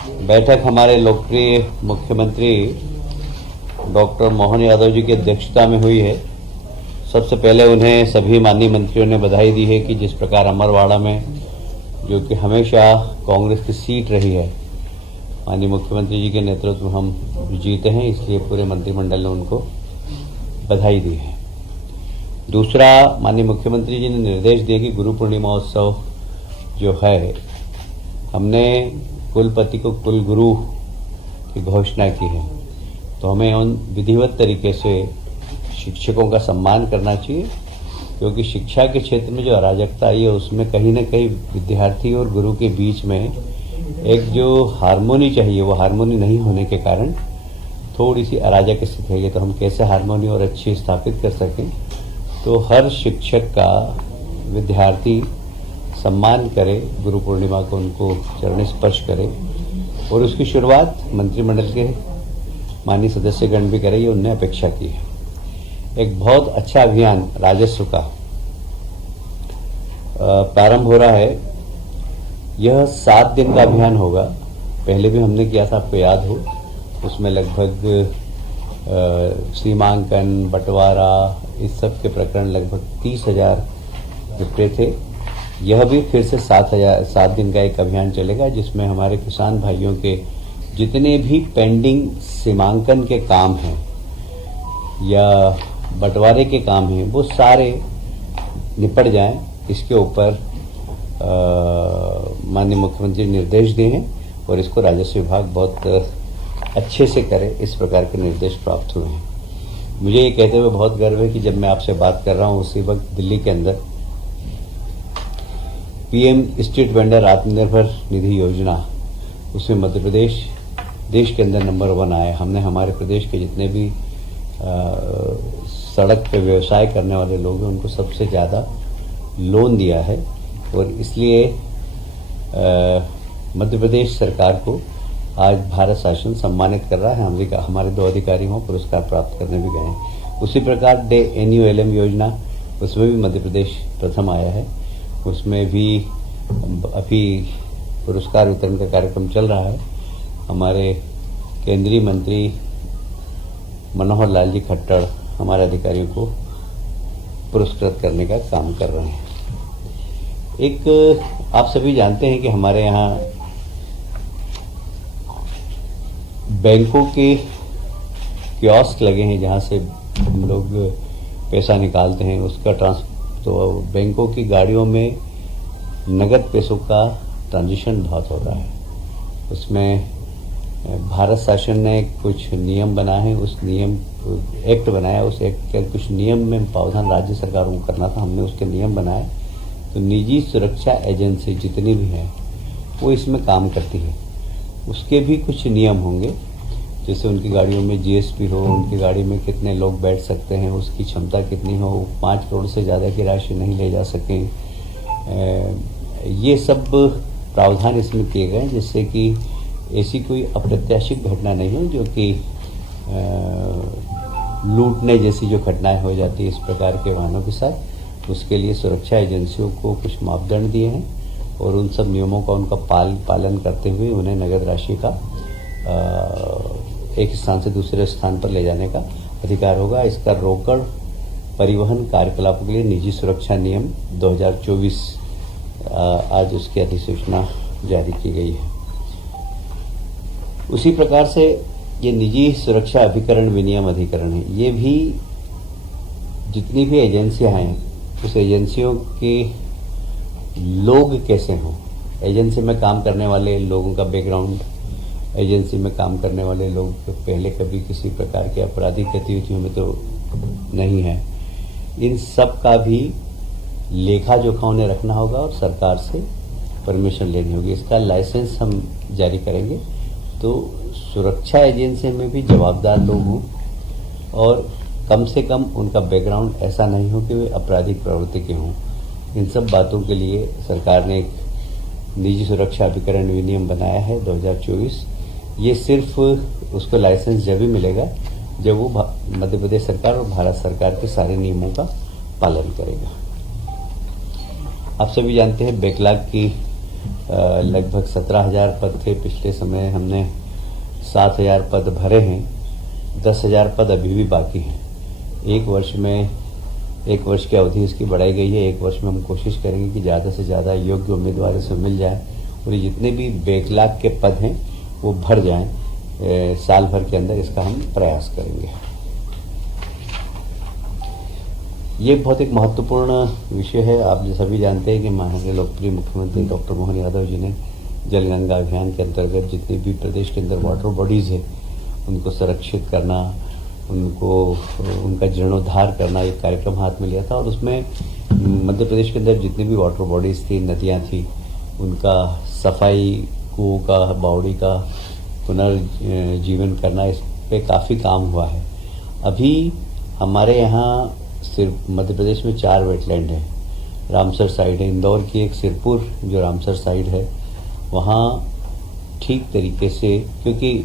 बैठक हमारे लोकप्रिय मुख्यमंत्री डॉक्टर मोहन यादव जी की अध्यक्षता में हुई है। सबसे पहले उन्हें सभी माननीय मंत्रियों ने बधाई दी है कि जिस प्रकार अमरवाड़ा में, जो कि हमेशा कांग्रेस की सीट रही है, माननीय मुख्यमंत्री जी के नेतृत्व में हम जीते हैं, इसलिए पूरे मंत्रिमंडल ने उनको बधाई दी है। दूसरा, माननीय मुख्यमंत्री जी ने निर्देश दिए कि गुरु पूर्णिमा उत्सव जो है, हमने कुलपति को कुल गुरु की घोषणा की है, तो हमें उन विधिवत तरीके से शिक्षकों का सम्मान करना चाहिए, क्योंकि शिक्षा के क्षेत्र में जो अराजकता आई है उसमें कहीं न कहीं विद्यार्थी और गुरु के बीच में एक जो हारमोनी चाहिए वो हारमोनी नहीं होने के कारण थोड़ी सी अराजक स्थिति है। तो हम कैसे हारमोनी और अच्छी स्थापित कर सकें, तो हर शिक्षक का विद्यार्थी सम्मान करे, गुरु पूर्णिमा को उनको चरण स्पर्श करे, और उसकी शुरुआत मंत्रिमंडल के माननीय सदस्यगण भी करे, ये उनने अपेक्षा की है। एक बहुत अच्छा अभियान राजस्व का प्रारंभ हो रहा है। यह 7 दिन का अभियान होगा। पहले भी हमने किया था, आपको याद हो, उसमें लगभग सीमांकन, बंटवारा, इस सब के प्रकरण लगभग 30,000 निपटे थे। यह भी फिर से 7 दिन का एक अभियान चलेगा, जिसमें हमारे किसान भाइयों के जितने भी पेंडिंग सीमांकन के काम हैं या बंटवारे के काम हैं, वो सारे निपट जाएं। इसके ऊपर माननीय मुख्यमंत्री ने निर्देश दिए हैं और इसको राजस्व विभाग बहुत अच्छे से करे, इस प्रकार के निर्देश प्राप्त हुए हैं। मुझे ये कहते हुए बहुत गर्व है कि जब मैं आपसे बात कर रहा हूँ उसी वक्त दिल्ली के अंदर PM street vendor Atmanirbhar Nidhi योजना, उसमें मध्य प्रदेश देश के अंदर नंबर 1 आया। हमने हमारे प्रदेश के जितने भी सड़क पे व्यवसाय करने वाले लोग हैं उनको सबसे ज़्यादा लोन दिया है, और इसलिए मध्य प्रदेश सरकार को आज भारत शासन सम्मानित कर रहा है। हमारे 2 अधिकारी वहाँ पुरस्कार प्राप्त करने भी गए हैं। उसी प्रकार NULM योजना, उसमें भी मध्य प्रदेश प्रथम आया है। उसमें भी अभी पुरस्कार वितरण का कार्यक्रम चल रहा है। हमारे केंद्रीय मंत्री मनोहर लाल जी खट्टर हमारे अधिकारियों को पुरस्कृत करने का काम कर रहे हैं। एक, आप सभी जानते हैं कि हमारे यहाँ बैंकों के कियोस्क लगे हैं, जहाँ से लोग पैसा निकालते हैं, उसका तो बैंकों की गाड़ियों में नगद पैसों का ट्रांजिशन बहुत हो रहा है। उसमें भारत शासन ने कुछ नियम बनाए हैं, उस नियम एक्ट बनाया, उस एक्ट के कुछ नियम में प्रावधान राज्य सरकारों को करना था, हमने उसके नियम बनाए। तो निजी सुरक्षा एजेंसी जितनी भी हैं वो इसमें काम करती है, उसके भी कुछ नियम होंगे, जैसे उनकी गाड़ियों में GSP हो, उनकी गाड़ी में कितने लोग बैठ सकते हैं, उसकी क्षमता कितनी हो, 5 करोड़ से ज़्यादा की राशि नहीं ले जा सकें। ये सब प्रावधान इसमें किए गए जिससे कि ऐसी कोई अप्रत्याशित घटना नहीं हो, जो कि लूटने जैसी जो घटनाएं हो जाती है इस प्रकार के वाहनों के साथ। उसके लिए सुरक्षा एजेंसियों को कुछ मापदंड दिए हैं, और उन सब नियमों का उनका पालन करते हुए उन्हें नगद राशि का एक स्थान से दूसरे स्थान पर ले जाने का अधिकार होगा। इसका रोकड़ परिवहन कार्यकलापों के लिए निजी सुरक्षा नियम 2024 आज उसकी अधिसूचना जारी की गई है। उसी प्रकार से ये निजी सुरक्षा अभिकरण विनियम अधिकरण है, ये भी जितनी भी एजेंसियां हैं उस एजेंसियों के लोग कैसे हों, एजेंसी में काम करने वाले लोगों का बैकग्राउंड, एजेंसी में काम करने वाले लोग पहले कभी किसी प्रकार के आपराधिक गतिविधियों में तो नहीं है, इन सब का भी लेखा जोखा उन्हें रखना होगा और सरकार से परमिशन लेनी होगी। इसका लाइसेंस हम जारी करेंगे, तो सुरक्षा एजेंसी में भी जवाबदार लोग हों, और कम से कम उनका बैकग्राउंड ऐसा नहीं हो कि वे आपराधिक प्रवृत्ति के हों। इन सब बातों के लिए सरकार ने एक निजी सुरक्षा अभिकरण विनियम बनाया है 2024। ये सिर्फ उसको लाइसेंस जब भी मिलेगा जब वो मध्य प्रदेश सरकार और भारत सरकार के सारे नियमों का पालन करेगा। आप सभी जानते हैं बैकलॉग की लगभग 17,000 पद थे। पिछले समय हमने 7,000 पद भरे हैं। 10,000 पद अभी भी बाकी हैं। एक वर्ष की अवधि इसकी बढ़ाई गई है। एक वर्ष में हम कोशिश करेंगे कि ज़्यादा से ज़्यादा योग्य उम्मीदवार इसमें मिल जाए और ये जितने भी बैकलॉग के पद हैं वो भर जाएं। साल भर के अंदर इसका हम प्रयास करेंगे। ये बहुत एक महत्वपूर्ण विषय है। आप जो सभी जानते हैं कि माननीय लोकप्रिय मुख्यमंत्री डॉक्टर मोहन यादव जी ने जल गंगा अभियान के अंतर्गत जितने भी प्रदेश के अंदर वाटर बॉडीज़ है उनको संरक्षित करना, उनका जीर्णोद्धार करना एक कार्यक्रम हाथ में लिया था और उसमें मध्य प्रदेश के अंदर जितनी भी वाटर बॉडीज़ थी, नदियाँ थी, उनका सफाई, कुओं का, बावड़ी का पुनर्जीवन करना, इस पे काफ़ी काम हुआ है। अभी हमारे यहाँ सिर्फ मध्य प्रदेश में 4 वेटलैंड है। रामसर साइड है, इंदौर की एक सिरपुर जो रामसर साइड है, वहाँ ठीक तरीके से, क्योंकि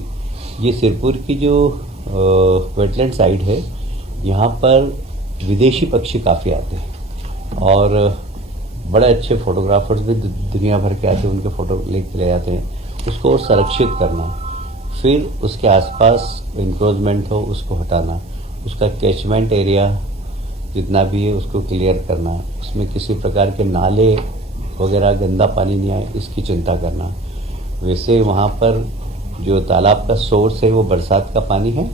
ये सिरपुर की जो वेटलैंड साइड है यहाँ पर विदेशी पक्षी काफ़ी आते हैं और बड़े अच्छे फोटोग्राफर्स भी दुनिया भर के आते हैं, उनके फ़ोटो लेके ले जाते हैं। उसको और संरक्षित करना, फिर उसके आसपास इंक्रोचमेंट हो उसको हटाना, उसका कैचमेंट एरिया जितना भी है उसको क्लियर करना, उसमें किसी प्रकार के नाले वगैरह गंदा पानी नहीं आए इसकी चिंता करना। वैसे वहाँ पर जो तालाब का सोर्स है वो बरसात का पानी है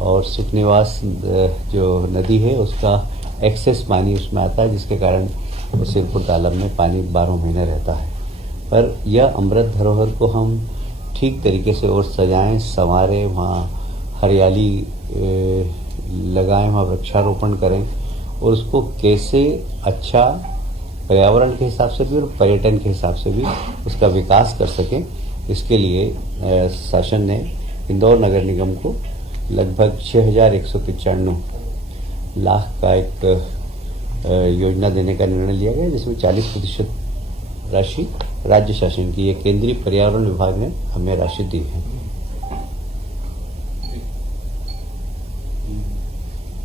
और सुख निवास जो नदी है उसका एक्सेस पानी उसमें आता है, जिसके कारण सिरपुर तालाब में पानी 12 महीने रहता है। पर यह अमृत धरोहर को हम ठीक तरीके से और सजाएं, संवारें, वहाँ हरियाली लगाएं, वहाँ वृक्षारोपण करें और उसको कैसे अच्छा पर्यावरण के हिसाब से भी और पर्यटन के हिसाब से भी उसका विकास कर सकें, इसके लिए शासन ने इंदौर नगर निगम को लगभग 6,195 लाख का एक योजना देने का निर्णय लिया गया, जिसमें 40% राशि राज्य शासन की, ये केंद्रीय पर्यावरण विभाग ने हमें राशि दी है।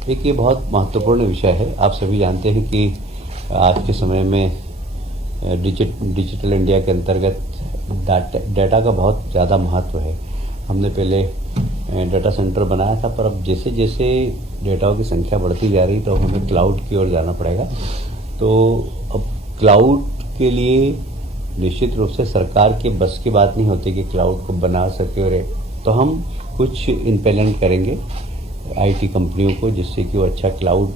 एक ये बहुत महत्वपूर्ण विषय है। आप सभी जानते हैं कि आज के समय में डिजिटल इंडिया के अंतर्गत डाटा का बहुत ज़्यादा महत्व है। हमने पहले डाटा सेंटर बनाया था, पर अब जैसे जैसे डेटाओं की संख्या बढ़ती जा रही तो हमें क्लाउड की ओर जाना पड़ेगा। तो अब क्लाउड के लिए निश्चित रूप से सरकार के बस की बात नहीं होती कि क्लाउड को बना सके, और तो हम कुछ इम्प्लीमेंट करेंगे आईटी कंपनियों को, जिससे कि वो अच्छा क्लाउड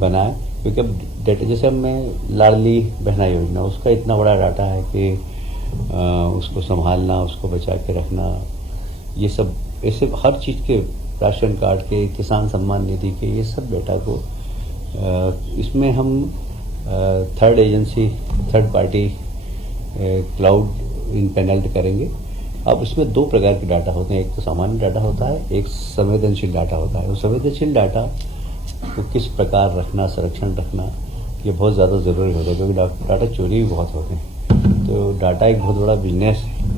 बनाए। क्योंकि अब डेटा, जैसे अब मैं लाडली बहना योजना, उसका इतना बड़ा डाटा है कि उसको संभालना, उसको बचा के रखना, ये सब ऐसे हर चीज़ के, राशन कार्ड के, किसान सम्मान निधि के, ये सब डेटा को इसमें हम थर्ड पार्टी क्लाउड इम्पैनल्ड करेंगे। अब इसमें 2 प्रकार के डाटा होते हैं, एक तो सामान्य डाटा होता है, एक संवेदनशील डाटा होता है। वो संवेदनशील डाटा को किस प्रकार रखना, संरक्षण रखना, ये बहुत ज़्यादा ज़रूरी होता है, क्योंकि डाटा चोरी भी बहुत होते हैं। तो डाटा एक बहुत बड़ा बिजनेस है,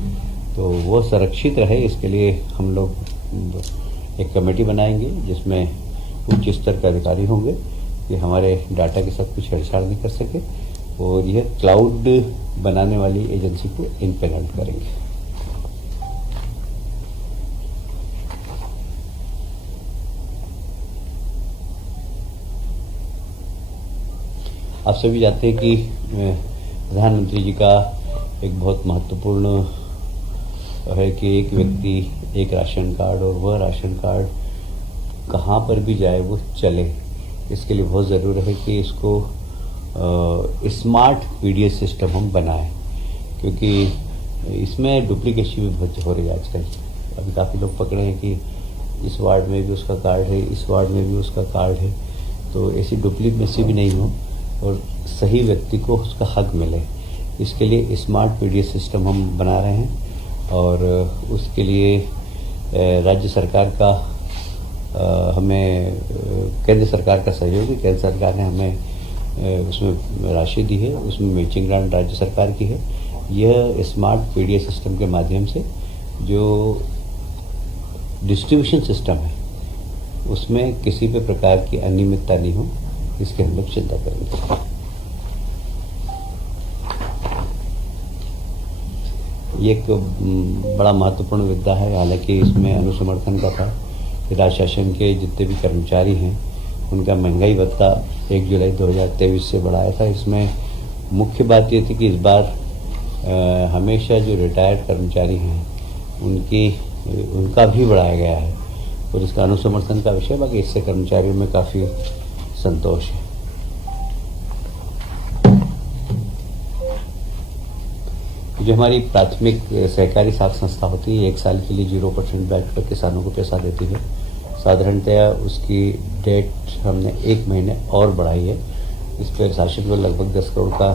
तो वो संरक्षित रहे इसके लिए हम लोग एक कमेटी बनाएंगे जिसमें उच्च स्तर के अधिकारी होंगे कि हमारे डाटा के साथ कुछ छेड़छाड़ नहीं कर सके, और यह क्लाउड बनाने वाली एजेंसी को इम्प्लीमेंट करेंगे। आप सभी जानते हैं कि प्रधानमंत्री जी का एक बहुत महत्वपूर्ण है कि एक व्यक्ति एक राशन कार्ड, और वह राशन कार्ड कहाँ पर भी जाए वो चले। इसके लिए बहुत ज़रूरी है कि इसको स्मार्ट पीडीएस सिस्टम हम बनाएं, क्योंकि इसमें डुप्लीकेशन भी बहुत हो रही है आजकल। अभी काफ़ी लोग पकड़े हैं कि इस वार्ड में भी उसका कार्ड है, इस वार्ड में भी उसका कार्ड है, तो ऐसी डुप्लीकेसी भी नहीं हो और सही व्यक्ति को उसका हक मिले। इसके लिए स्मार्ट पीडीएस सिस्टम हम बना रहे हैं और उसके लिए राज्य सरकार का हमें केंद्र सरकार का सहयोग है। केंद्र सरकार ने हमें उसमें राशि दी है, उसमें मैचिंग ग्रांट राज्य सरकार की है। यह स्मार्ट पीडीएस सिस्टम के माध्यम से जो डिस्ट्रीब्यूशन सिस्टम है उसमें किसी भी प्रकार की अनियमितता नहीं हो, इसके हम लोग चिंता करेंगे। ये एक बड़ा महत्वपूर्ण मुद्दा है। हालांकि इसमें अनुसमर्थन का था कि राज्य शासन के जितने भी कर्मचारी हैं उनका महंगाई भत्ता 1 जुलाई 2023 से बढ़ाया था। इसमें मुख्य बात ये थी कि इस बार हमेशा जो रिटायर्ड कर्मचारी हैं उनका भी बढ़ाया गया है और इसका अनुसमर्थन का विषय। बाकी इससे कर्मचारियों में काफ़ी संतोष है। जो हमारी प्राथमिक सहकारी साख संस्था होती है 1 साल के लिए 0% ब्याज पर किसानों को पैसा देती है। साधारणतया उसकी डेट हमने 1 महीने और बढ़ाई है। इस पर शासन को लगभग 10 करोड़ का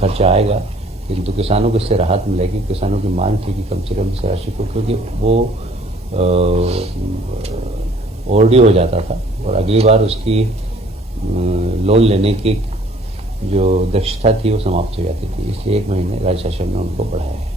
खर्चा आएगा, किंतु किसानों को इससे राहत मिलेगी। किसानों की मांग थी कि कम से कम इस राशि को, क्योंकि वो ओवरड्यू हो जाता था और अगली बार उसकी लोन लेने की जो दक्षता थी वो समाप्त हो जाती थी। इसलिए 1 महीने राज्य शासन ने उनको बढ़ाया है।